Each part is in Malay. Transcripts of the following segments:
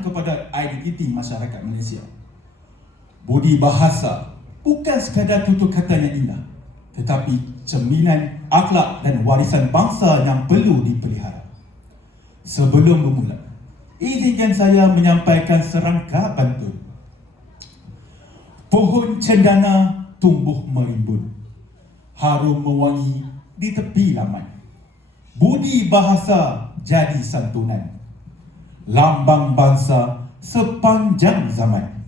kepada identiti masyarakat Malaysia. Budi bahasa bukan sekadar tutur kata yang indah, tetapi cerminan akhlak dan warisan bangsa yang perlu dipelihara. Sebelum bermula, izinkan saya menyampaikan serangka pantun. Pohon cendana tumbuh merimbun, harum mewangi di tepi laman. Budi bahasa jadi santunan, lambang bangsa sepanjang zaman.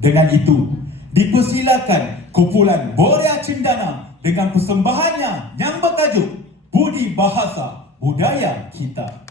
Dengan itu, dipersilakan kumpulan Borea Cendana dengan persembahannya yang bertajuk Budi Bahasa Budaya Kita.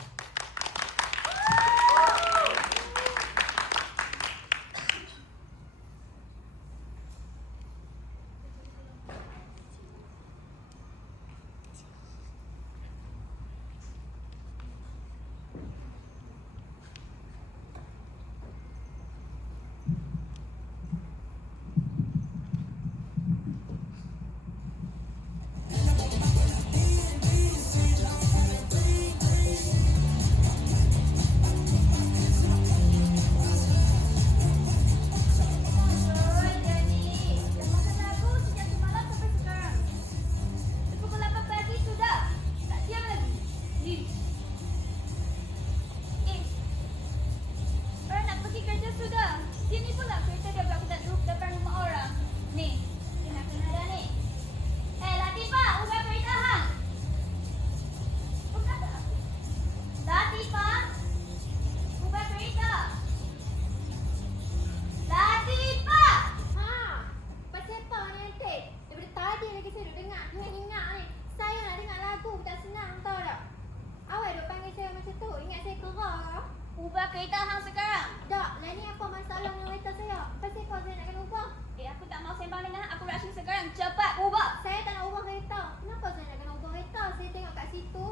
Ubah kereta hang sekarang. Tak, lah ni apa masalah dengan kereta saya? Pasal apa saya nak kena ubah? Aku tak mau sembang dengan hang. Aku rushing sekarang. Cepat ubah. Saya tak nak ubah kereta. Kenapa saya nak kena ubah kereta? Saya tengok kat situ,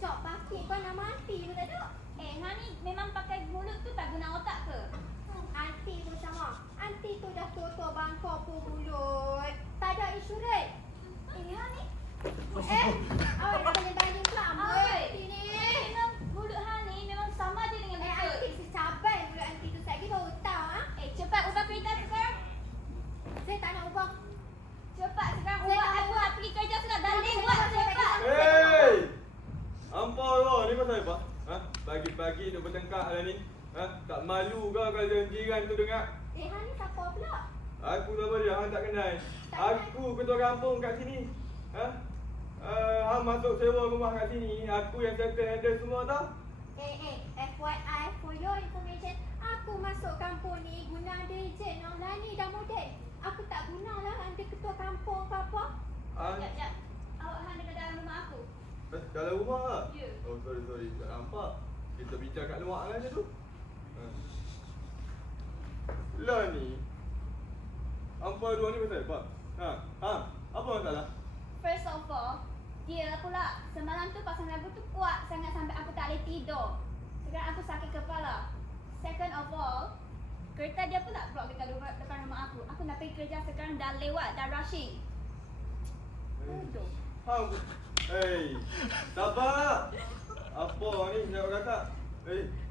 cok parking pun nak mati pun tak ada. Hang ni memang pakai mulut tu tak guna otak ke? Anti tu sama. Anti tu dah tua-tua bangkok pun mulut. Tak ada insurans. Hang ni. Awak dah tanya-tanya pula. Oi. Ini. Memang mulut hang ni memang sama je dengan betul. Anti si cabai mulut anti tu. Saya baru tahu. Cepat ubah kereta sekarang. Saya tak nak ubah. Cepat sekarang ubah. Aku nak pergi kerja sekarang. Dah lewat cepat. Hei! Ampau kau ni pasal apa? Pagi-pagi nak bertengkar lah ni. Tak malu kau kalau jiran tu dengar? Hang ni siapa pula? Aku siapa dia? Hang tak kenal. Aku ketua kampung kat sini. Hang masuk sewa rumah kat sini. Aku yang handle semua tau. FYI, for your information, aku masuk kampung ni guna dirjen online ni dah moden. Aku tak guna lah ada ketua kampung ke apa. Jap. Awak hang dekat dalam rumah aku. Dalam rumah lah? Ya. Oh, sorry. Tak nampak. Kita bincang kat luar lah je tu. Lah ni. Ampau dua ni pasal apa? Apa masalah? First of all, dia pula semalam tu pasang lagu tu kuat sangat sampai aku tak boleh tidur. Sekarang aku sakit kepala. Second of all, kereta dia pula block dekat depan rumah aku. Aku nak pergi kerja sekarang dah lewat, dah rushing. Bodoh. Hei, sabar. Apa ni nak kata?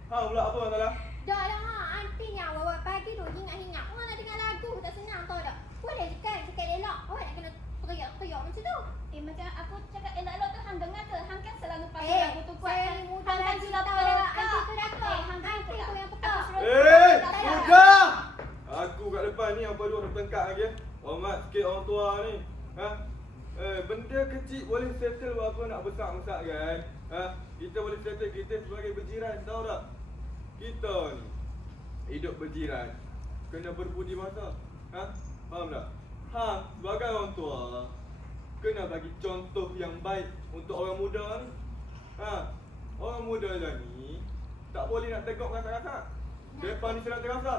Pula apa masalah? Dah lah anti ni awal pagi tu hingat-hingat. Orang nak dengar lagu tak senang tahu tak? Boleh cakap elok. Awak nak kena teriak-teriak macam tu. Macam aku cakap elok-elok tu hang dengar ke? Hang kan selalu pakai lagu tu kuat. Saya ni muda Hang kan lagi sudah tahu. peka. Anti tu dah tahu. Hang kan Anti peka. tu yang Aku peka. suruh Sudah! Aku kat depan ni apa dua bertengkar lagi. Hormat sikit orang tua ni. Benda kecil boleh settle apa nak besar-besar kan? Kita boleh settle kita sebagai berjiran, tahu tak? Kita ni hidup berjiran kena berbudi bahasa. Faham tak? Sebagai orang tua kena bagi contoh yang baik untuk orang muda ni. Orang muda dah ni tak boleh nak tegak kasar-kasar. Depan ni senang terasa.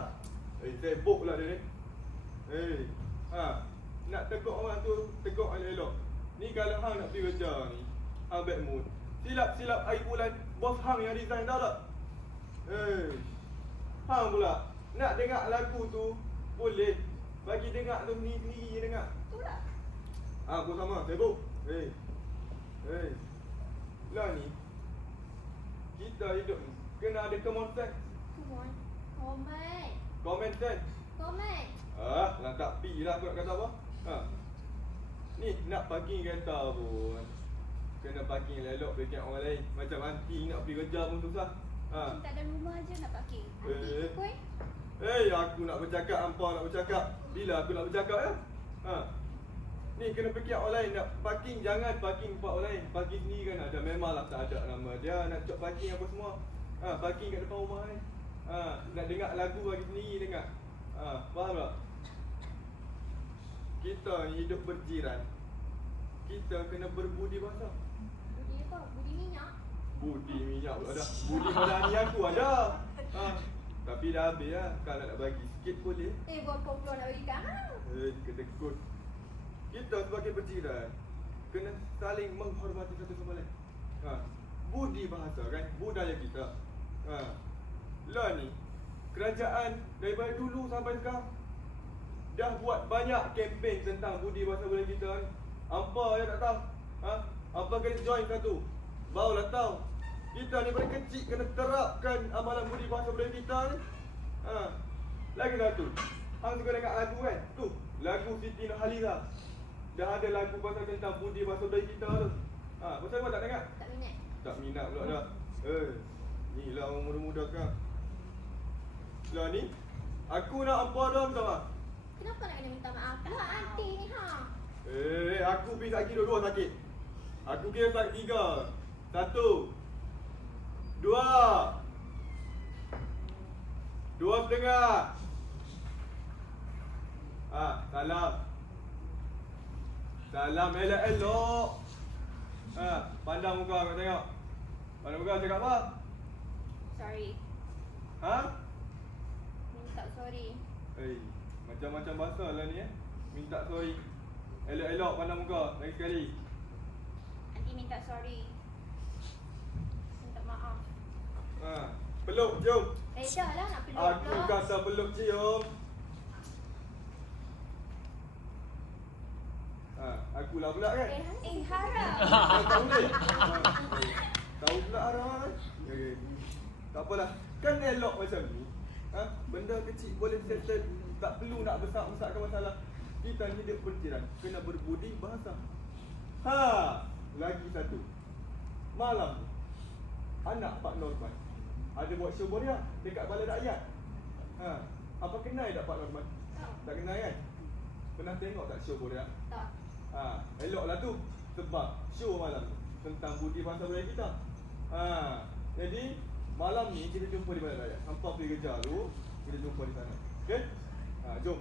Sibuk pula dia ni. Nak tegak orang tu, tegak elok-elok. Ni kalau hang nak pergi kerja ni, hang bad mood. Silap-silap air bulan, bos hang yang design tahu tak? Hang pula nak dengar lagu tu, boleh. Bagi dengar tu sendiri je dengar. Itulah. Aku sama, sibuk. Lah ni, kita hidup ni kena ada common sense. Come on. Comment. Comment kan? Comment. Lantak pi lah aku nak kata apa? Ni nak parking kereta pun kena parking elok dekat orang lain. Macam anti nak pergi kerja pun susah. Tak ada rumah je nak parking. Adik pun. Aku nak bercakap, hampa nak bercakap. Bila aku nak bercakap ya? Ni kena fikir orang lain. Nak parking, jangan parking tempat orang lain. Parking sendiri kan ada. Memanglah tak ada nama dia. Nak cop parking apa semua. Parking kat depan rumah ni. Nak dengar lagu bagi sendiri dengar. Faham tak? Kita ni hidup berjiran. Kita kena berbudi bahasa. Budi apa? Budi minyak. Budi minyak pula dah. Budi madani aku ada. Tapi dah habis lah. Kalau nak bagi sikit boleh. Berapa puluh nak bagi kau? Kedekut. Kita sebagai berjiran kena saling menghormati satu sama lain. Budi bahasa kan budaya kita. Lah ni kerajaan daripada dulu sampai sekarang dah buat banyak kempen tentang budi bahasa budaya kita ni. Hampa yang tak tahu. Hampa kena join satu. Barulah tahu. Kita ni dari kecil kena terapkan amalan budi bahasa budaya kita ni. Lagi satu. Hang suka dengar lagu kan? Tu, lagu Siti Nurhaliza. Dah ada lagu pasal tentang budi bahasa budaya kita tu. Pasal apa tak dengar? Tak minat. Tak minat pula dah. Ni lah orang muda-muda kan. Lah ni, aku nak hampa dah minta maaf. Kenapa nak kena minta maaf pula aunty ni Aku pergi sakit dua-dua sakit. Aku kira sakit 3. 1 2 2.5. Salam. Salam elok-elok. Pandang muka aku tengok. Pandang muka cakap apa? Sorry. Minta sorry. Macam-macam bahasa lah ni Minta sorry. Elok-elok pandang muka. Lagi sekali. Nanti minta sorry. Minta maaf. Peluk, jom. dah lah nak peluk Aku pula. kata peluk cium. Akulah pula kan? Haram. Tahu boleh? Tahu pula haram kan? Okay. Tak apalah. Kan elok macam ni. Benda kecil boleh settle. Tak perlu nak besar-besarkan masalah. Kita ni hidup berjiran. Kena berbudi bahasa. Lagi satu. Malam anak Pak Norman ada buat show boria dekat Balai Rakyat. Apa kenal tak Pak Norman? Tak kenal kan? Pernah tengok tak show boria? Tak. Eloklah tu. Sebab show malam ni tentang budi bahasa budaya kita. Jadi malam ni kita jumpa di Balai Rakyat. Hampa pergi kerja tu, kita jumpa di sana. Okey? Jom.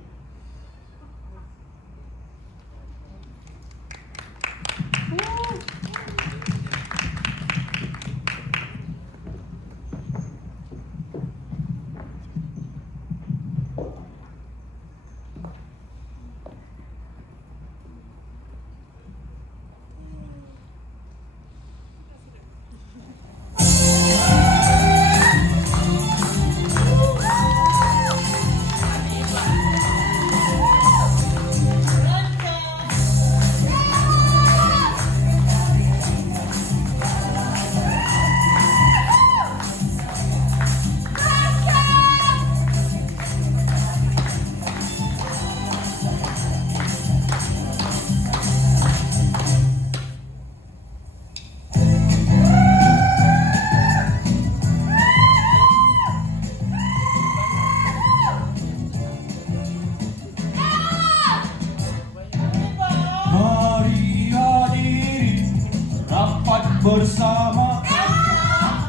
bersama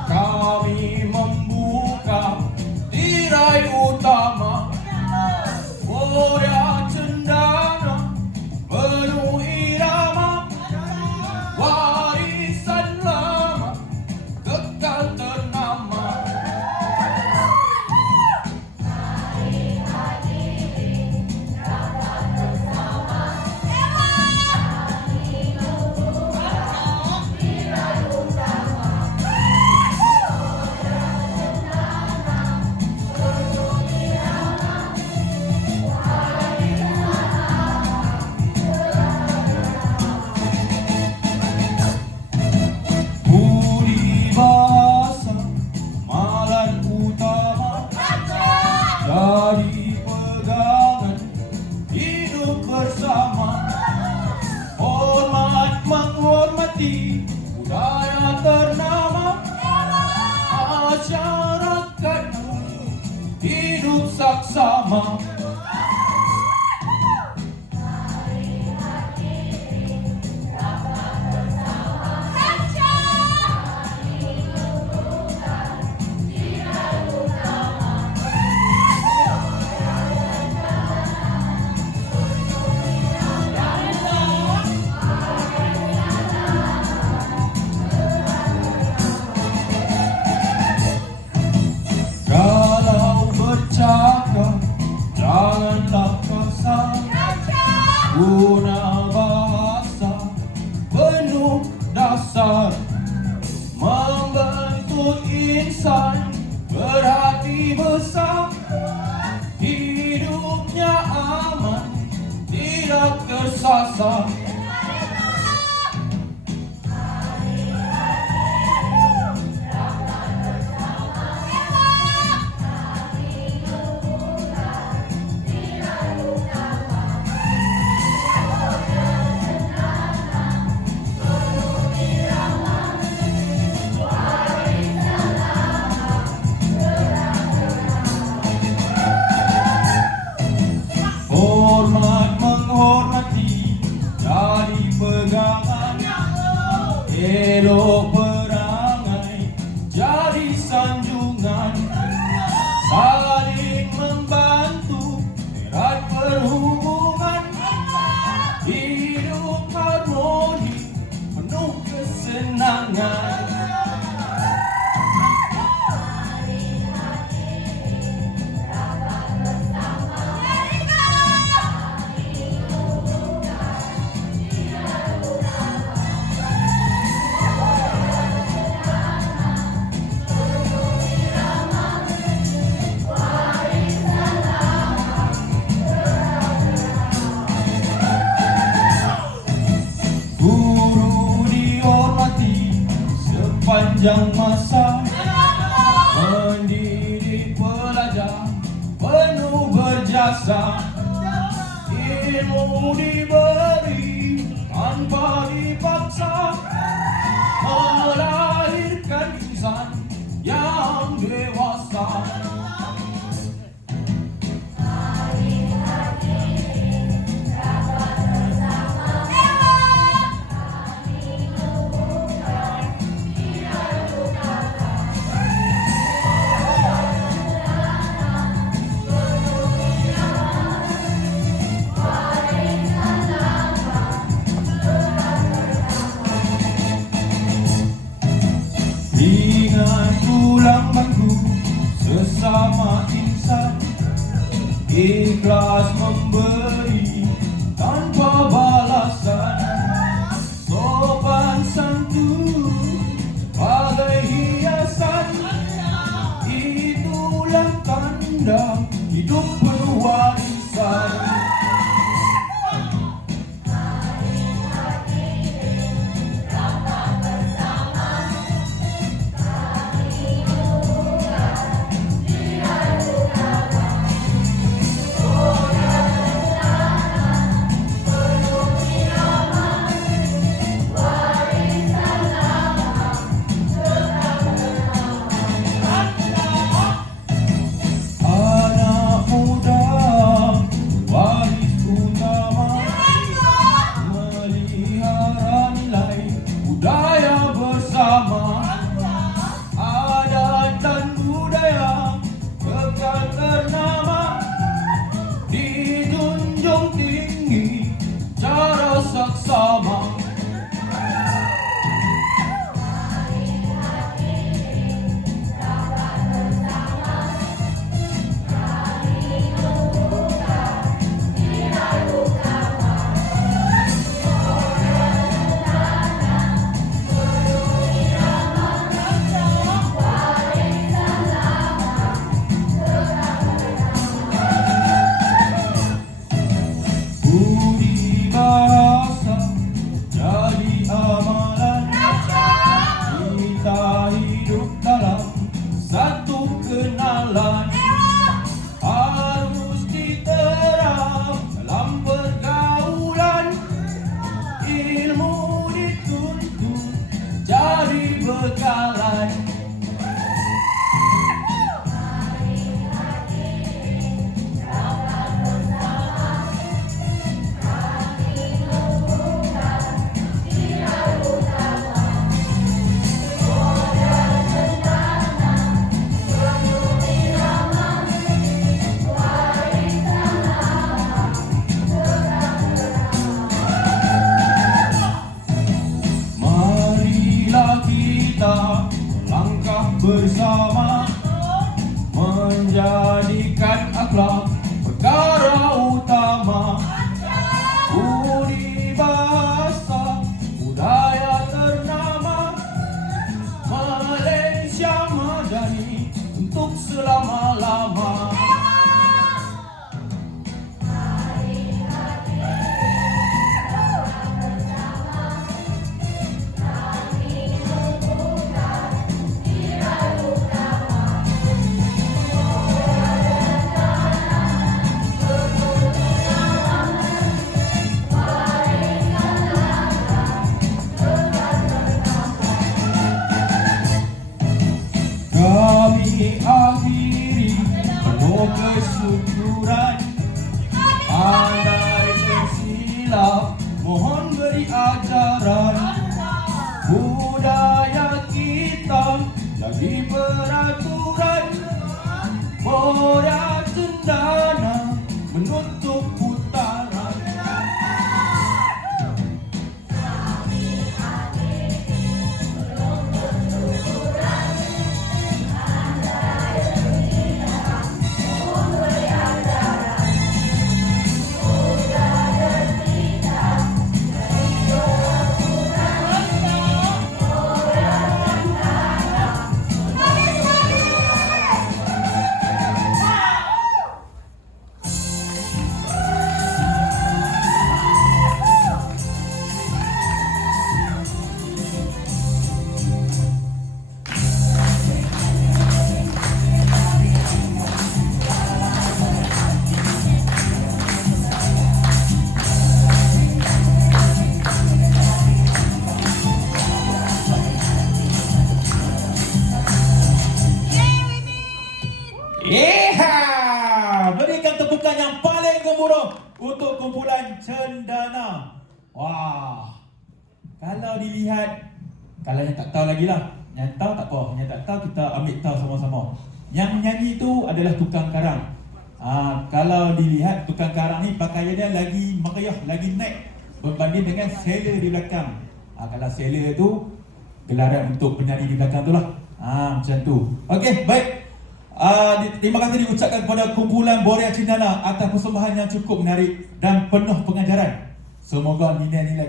kami membuka tirai utama Korea cendana penuh irama warisan lama kekal ternama. jadi pegangan hidup bersama. Hormat menghormati budaya ternama. Masyarakat hidup saksama. Kalau bercakap janganlah kasar, guna bahasa penuh dasar, membentuk insan berhati besar, hidupnya aman tidak tersasar. Hormat menghormati jadi pegangan, elok perangai jadi sanjungan, saling membantu erat perhubungan, hidup harmoni penuh kesenangan. Guru dihormati sepanjang masa, mendidik pelajar penuh berjasa, ilmu diberi tanpa dipaksa, melahirkan insan yang dewasa. Ingat tulang bangku sesama insan, ikhlas memberi tanpa balasan, sopan santun bagai hiasan, itulah tanda hidup penuh warisan. Anak muda Oh kesyukuran, andai tersilap, mohon beri ajaran. Budaya kita lagi peraturan, Boria cendana menutup putaran. Yeha! Berikan tepukan yang paling gemuruh untuk kumpulan Cendana. Wah, kalau dilihat, kalau yang tak tahu lagi lah. Yang tahu tak apa, yang tak tahu kita ambil tahu sama-sama. Yang menyanyi itu adalah tukang karang. Kalau dilihat tukang karang ni pakaiannya lagi meriah, lagi naik berbanding dengan seller di belakang. Kalau seller tu gelaran untuk penyanyi di belakang tu lah. Macam tu. Okey, baik. Terima kasih diucapkan kepada kumpulan Boria Cendana atas persembahan yang cukup menarik dan penuh pengajaran. Semoga nilai-nilai